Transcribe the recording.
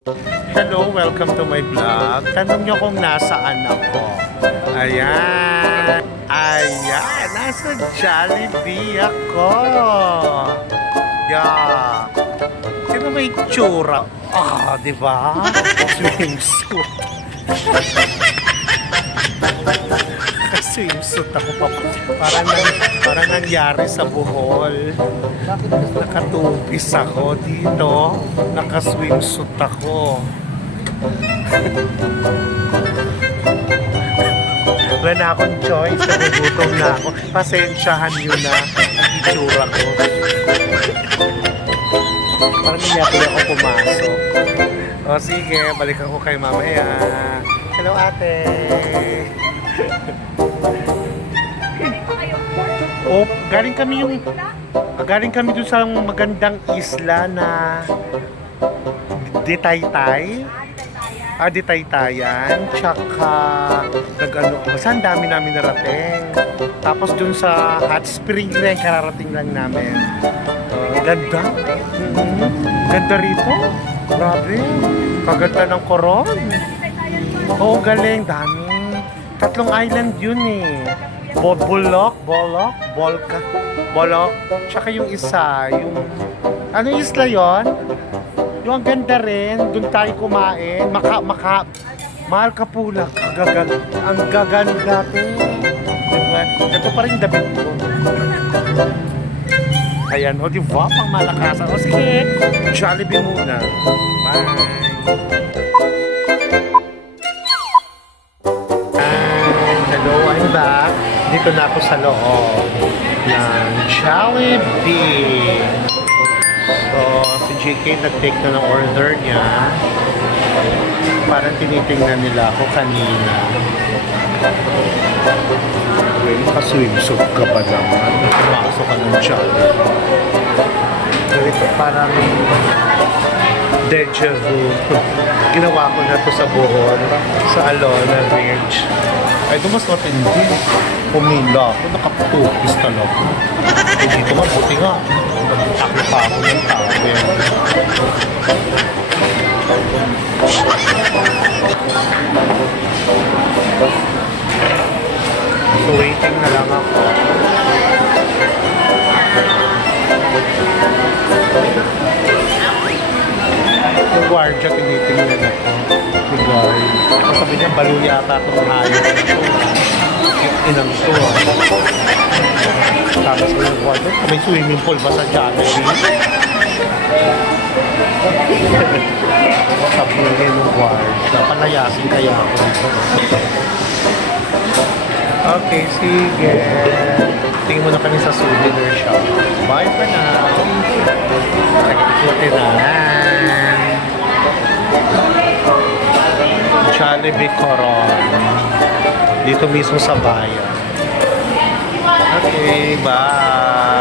Hello, welcome to my vlog. Tanong nyo kung nasaan ako. Ayan. Ayan, nasa Jollibee ako. Yeah. Sino may tsura? Ah, di ba? Swimsuit. Swimsuit ako pa. Parang nangyari sa Bohol. Nakatupis ako dito. Nakaswimsuit ako. Wala na akong choice. Nagugutom na ako. Pasensyahan nyo na ang itsura ko. Parang nangyari ako pumasok. O sige, balik ako kay mamaya. Hello ate. Oh, galing kami dun sa magandang isla na Ditaytay. Ditaytayan. Tsaka basta ang dami namin narating. Tapos dun sa hot spring rin, kararating lang namin. Ganda. Ganda rito. Grabe. Kaganda ng Coron. Oo, galing. Dami. 3 island yun eh. Bolok, tsaka yung isa, yung ano yung isla yun? Yung ang ganda rin, doon tayo kumain, mahal ka pula, ang gaganda to. Diba? Ito pa rin David ko. Ayan, o diba, pang malakasan. O sige, Jollibee muna. Bye! Back. Dito na ako sa loob ng Jollibee. So, si JK nag-take na ng order niya. Parang tinitingnan nila ako kanina. Okay, nakaswimsuit ka pa naman. Pumasok ka ng Jollibee. Ito parang deja vu. Ginawa ko na to sa Bohol, sa Alona Ridge. Ay, ito mas matindi. Pumila ako, nakaputupis talaga. Eh, dito nga, buti nga. Nagtakli pa ako ng tawin. So, waiting na lang ako. Yung guardia, tinitingnan ako. Yung guard. Sabi niya, balo yata itong hayop. Inang to. Tapos ko yung guardia, may swimming pool ba sa Jollibee? Sabi niya yung guardia. Palayasin kaya ako dito. Okay, sige. Tingin muna kami sa souvenir shop. Bye for now. Nag-ikutin na. Jollibee Coron. Dito mismo sa bayan. Okay, bye.